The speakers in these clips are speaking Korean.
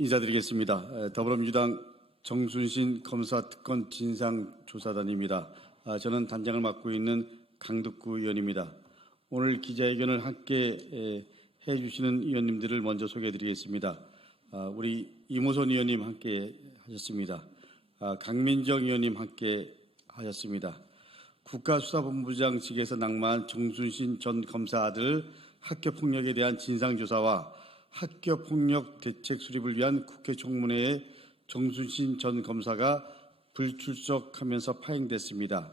인사드리겠습니다. 더불어민주당 정순신 검사특권 진상조사단입니다. 저는 단장을 맡고 있는 강덕구 의원입니다. 오늘 기자회견을 함께 해주시는 의원님들을 먼저 소개해드리겠습니다. 우리 이모선 의원님 함께 하셨습니다. 강민정 의원님 함께 하셨습니다. 국가수사본부장직에서 낙마한 정순신 전 검사 아들 학교폭력에 대한 진상조사와 학교폭력 대책 수립을 위한 국회 청문회에 정순신 전 검사가 불출석하면서 파행됐습니다.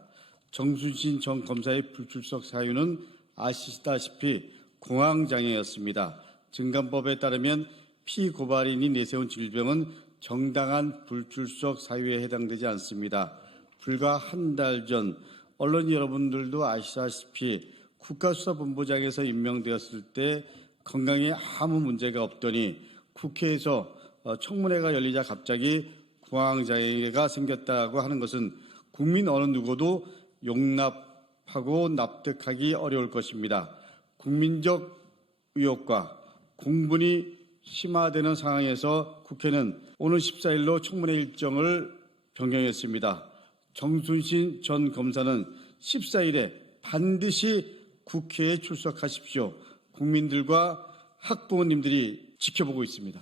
정순신 전 검사의 불출석 사유는 아시다시피 공황장애였습니다. 증감법에 따르면 피고발인이 내세운 질병은 정당한 불출석 사유에 해당되지 않습니다. 불과 한 달 전 언론 여러분들도 아시다시피 국가수사본부장에서 임명되었을 때 건강에 아무 문제가 없더니 국회에서 청문회가 열리자 갑자기 공황장애가 생겼다고 하는 것은 국민 어느 누구도 용납하고 납득하기 어려울 것입니다. 국민적 의혹과 공분이 심화되는 상황에서 국회는 오늘 14일로 청문회 일정을 변경했습니다. 정순신 전 검사는 14일에 반드시 국회에 출석하십시오. 국민들과 학부모님들이 지켜보고 있습니다.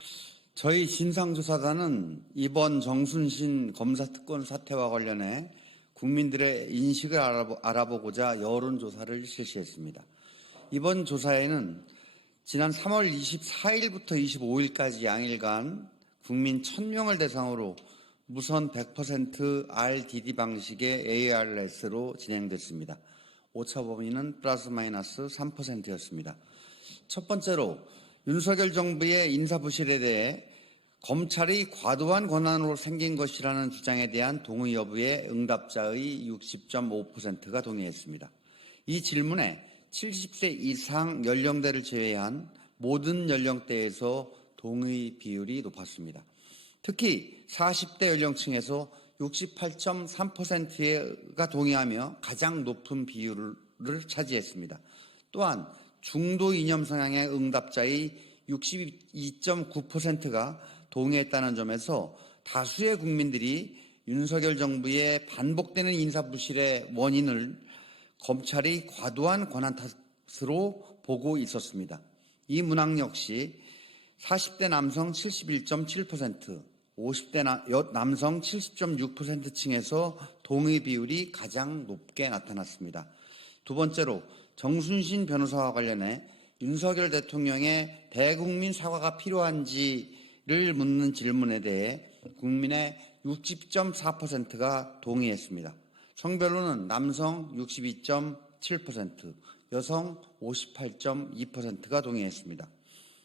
저희 진상조사단은 이번 정순신 검사 특권 사태와 관련해 국민들의 인식을 알아보고자 여론조사를 실시했습니다. 이번 조사에는 지난 3월 24일부터 25일까지 양일간 국민 1000명을 대상으로 무선 100% RDD 방식의 ARS로 진행됐습니다. 오차 범위는 플러스 마이너스 3%였습니다. 첫 번째로 윤석열 정부의 인사부실에 대해 검찰이 과도한 권한으로 생긴 것이라는 주장에 대한 동의 여부에 응답자의 60.5%가 동의했습니다. 이 질문에 70세 이상 연령대를 제외한 모든 연령대에서 동의 비율이 높았습니다. 특히 40대 연령층에서 68.3%가 동의하며 가장 높은 비율을 차지했습니다. 또한 중도 이념 성향의 응답자의 62.9%가 동의했다는 점에서 다수의 국민들이 윤석열 정부의 반복되는 인사부실의 원인을 검찰이 과도한 권한 탓으로 보고 있었습니다. 이 문항 역시 40대 남성 71.7%, 50대 남성 70.6%층에서 동의 비율이 가장 높게 나타났습니다. 두 번째로 정순신 변호사와 관련해 윤석열 대통령의 대국민 사과가 필요한지를 묻는 질문에 대해 국민의 60.4%가 동의했습니다. 성별로는 남성 62.7%, 여성 58.2%가 동의했습니다.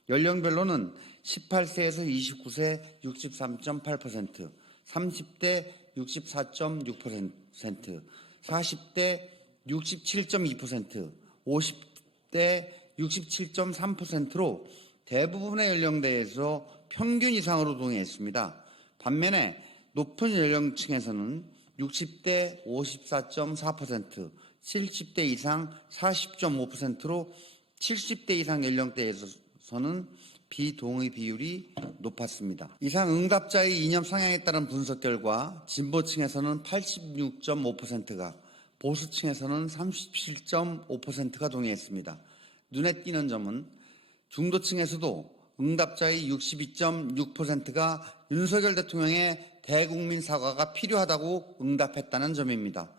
연령별로는 18세에서 29세 63.8%, 30대 64.6%, 40대 67.2%, 50대 67.3%로 대부분의 연령대에서 평균 이상으로 동의했습니다. 반면에 높은 연령층에서는 60대 54.4%, 70대 이상 40.5%로 70대 이상 연령대에서는 비동의 비율이 높았습니다. 이상 응답자의 이념 성향에 따른 분석 결과 진보층에서는 86.5%가, 보수층에서는 37.5%가 동의했습니다. 눈에 띄는 점은 중도층에서도 응답자의 62.6%가 윤석열 대통령의 대국민 사과가 필요하다고 응답했다는 점입니다.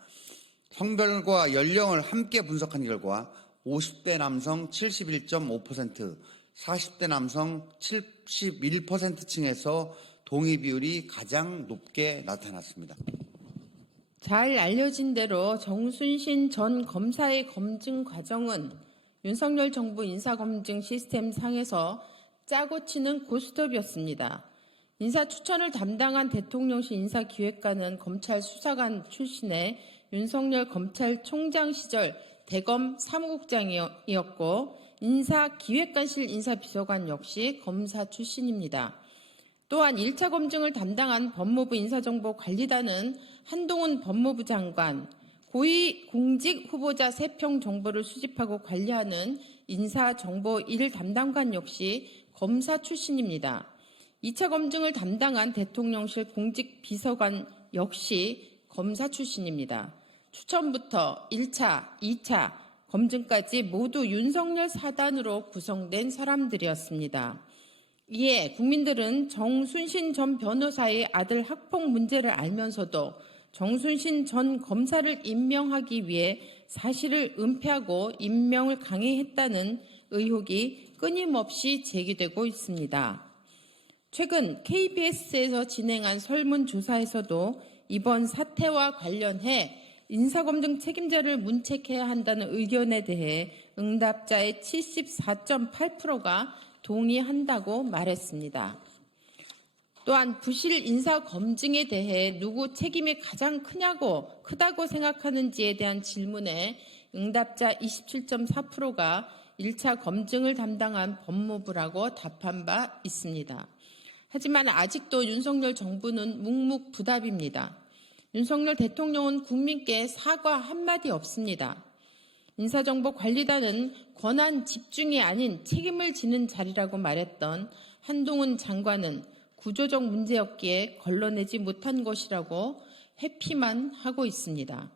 성별과 연령을 함께 분석한 결과 50대 남성 71.5%, 40대 남성 71%층에서 동의 비율이 가장 높게 나타났습니다. 잘 알려진 대로 정순신 전 검사의 검증 과정은 윤석열 정부 인사검증 시스템 상에서 짜고 치는 고스톱이었습니다. 인사 추천을 담당한 대통령실 인사기획관은 검찰 수사관 출신의 윤석열 검찰총장 시절 대검 사무국장이었고 인사기획관실 인사비서관 역시 검사 출신입니다. 또한 1차 검증을 담당한 법무부 인사정보관리단은 한동훈 법무부 장관, 고위공직 후보자 3평 정보를 수집하고 관리하는 인사정보 1 담당관 역시 검사 출신입니다. 2차 검증을 담당한 대통령실 공직비서관 역시 검사 출신입니다. 추천부터 1차, 2차 검증까지 모두 윤석열 사단으로 구성된 사람들이었습니다. 이에 국민들은 정순신 전 변호사의 아들 학폭 문제를 알면서도 정순신 전 검사를 임명하기 위해 사실을 은폐하고 임명을 강행했다는 의혹이 끊임없이 제기되고 있습니다. 최근 KBS에서 진행한 설문조사에서도 이번 사태와 관련해 인사검증 책임자를 문책해야 한다는 의견에 대해 응답자의 74.8%가 동의한다고 말했습니다. 또한 부실 인사검증에 대해 누구 책임이 가장 크다고 생각하는지에 대한 질문에 응답자 27.4%가 1차 검증을 담당한 법무부라고 답한 바 있습니다. 하지만 아직도 윤석열 정부는 묵묵부답입니다. 윤석열 대통령은 국민께 사과 한마디 없습니다. 인사정보관리단은 권한 집중이 아닌 책임을 지는 자리라고 말했던 한동훈 장관은 구조적 문제였기에 걸러내지 못한 것이라고 회피만 하고 있습니다.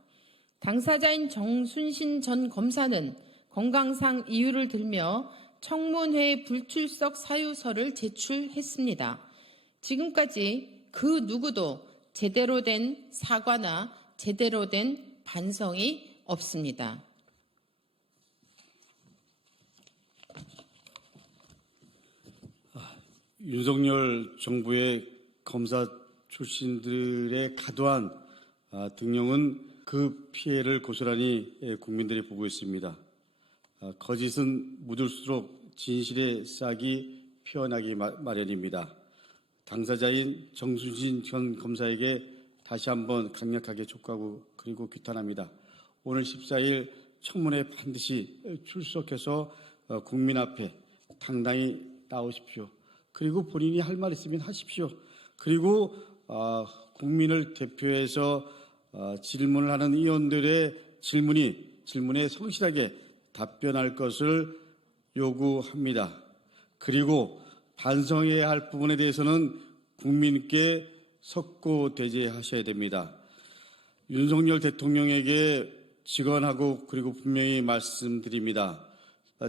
당사자인 정순신 전 검사는 건강상 이유를 들며 청문회에 불출석 사유서를 제출했습니다. 지금까지 그 누구도 제대로 된 사과나 제대로 된 반성이 없습니다. 윤석열 정부의 검사 출신들의 과도한 등용은 그 피해를 고스란히 국민들이 보고 있습니다. 거짓은 묻을수록 진실의 싹이 피어나기 마련입니다. 당사자인 정순신 전 검사에게 다시 한번 강력하게 촉구하고 그리고 규탄합니다. 오늘 14일 청문회에 반드시 출석해서 국민 앞에 당당히 나오십시오. 그리고 본인이 할 말 있으면 하십시오. 그리고 국민을 대표해서 질문을 하는 의원들의 질문에 성실하게 답변할 것을 요구합니다. 그리고 반성해야 할 부분에 대해서는 국민께 석고대죄하셔야 됩니다. 윤석열 대통령에게 직언하고 그리고 분명히 말씀드립니다.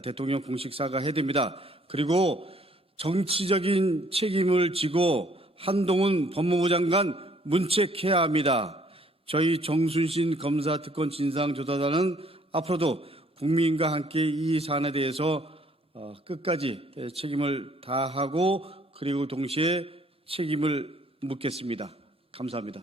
대통령 공식 사과해야 됩니다. 그리고 정치적인 책임을 지고 한동훈 법무부 장관 문책해야 합니다. 저희 정순신 검사 특권 진상조사단은 앞으로도 국민과 함께 이 사안에 대해서 끝까지 책임을 다하고 그리고 동시에 책임을 묻겠습니다. 감사합니다.